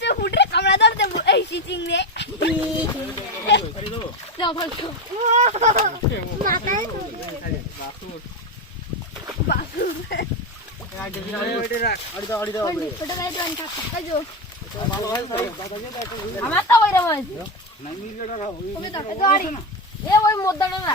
这护着干嘛？咱们不爱惜金的。老婆说：“马丹叔，马叔。”আমার তো ওই রকম আছে এ ওই মোদ্দানো না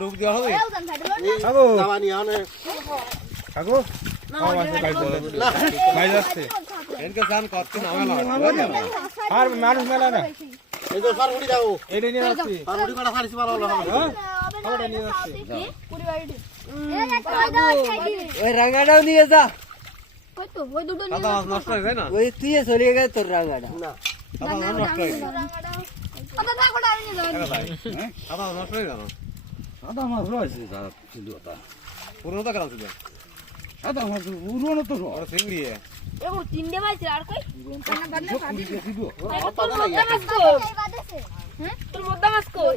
ডুব দেওয়া হবে। কাকু আর মানুষ মেলা না। ওই রাঙাটাও নিয়ে যা। হয়তো ওই দুটো নিয়ে দাদা নষ্ট হয়ে যায় না? ওই তুই চলে গেল তোর রাঙাটা না। দাদা হ্যাঁ, নষ্ট হয়ে গেল। দাদা দাদা কোটা আমি নিয়ে যাব দাদা নষ্ট হয়ে গেল। দাদা মাছ রয়েছে দাদা কিন্তু দাদা পুরনো তো গেল দাদা মাছ পুরনো তো আর সিংড়ি এগো তিনটে মাছ আর কই? কানা বাদলে বাদি তোর মদ্দা মাছ কই তোর মদ্দা মাছ কই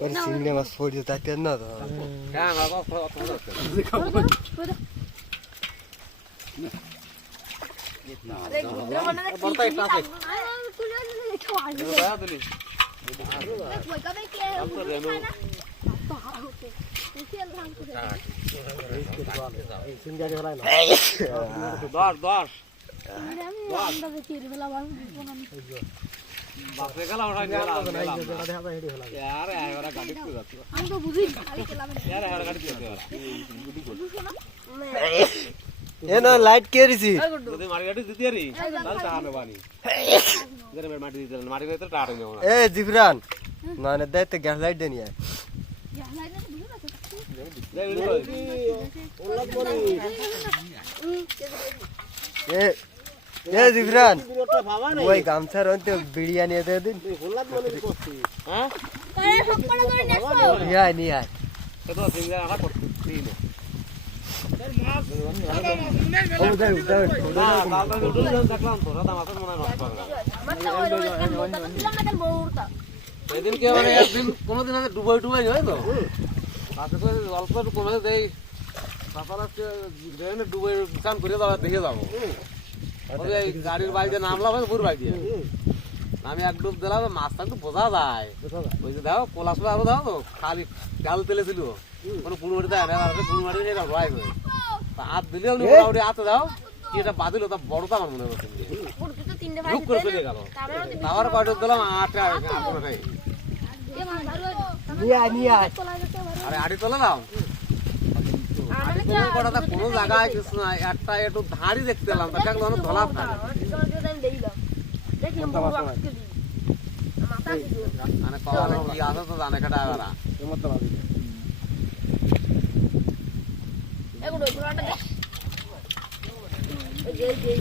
Ori single mas folio tá tendo nada. Cá, mas vou falar com você. Bota aí, passa aí. Cuidado ali. Cuidado ali. দশ দশ লাইট কে রিছি যদি মার্কেটে দিতে মাটি দিতে মাটি দিতে টাকা নেব এ জিবরান মানে দেতে গ্যাস লাইট দেনি এ জিফরান ওই গামছার অন্তে বিড়িয়ানি দে দিন মনে হ্যাঁ নিয়ে আয় নিয়ে আয় মনে মানে কোনোদিন আগে ডুবাই ডুবাই হয় তো অল্প একটু কমে দেই। তারপর আজকে ড্রেনে ডুবাই চান করে যাব দেখে যাব। ওই এই গাড়ির নামলাম পুর আমি এক ডুব দিলাম মাছটা একটু বোঝা যায়। ওই যে দেখো পোলা সোলা আরও দাও তো খালি ডাল তেলে ছিল কোনো পুরো মাটি দেয় না আর পুরো মাটি নিয়ে রয় হাত দিলে উনি মোটামুটি হাতে দাও কি এটা বাদিল তা বড় তো আমার মনে হচ্ছে। লুক করে চলে গেল। তারপরে আবার কয়টা দিলাম? আটটা ধরো নিয়ে নিয়ে আয়। তোলা যেতে পারে আরে আড়ি তোলা দাও আড়ি কটাটা কোনো জায়গায় কিছু নাই। একটা একটু ধাড়ি দেখতে পেলাম তাকে ধলা থাকে মানে কবার কি আছে তো জানে কাটা এবার এগুলো পুরাটা দেখ এই যে এই যে।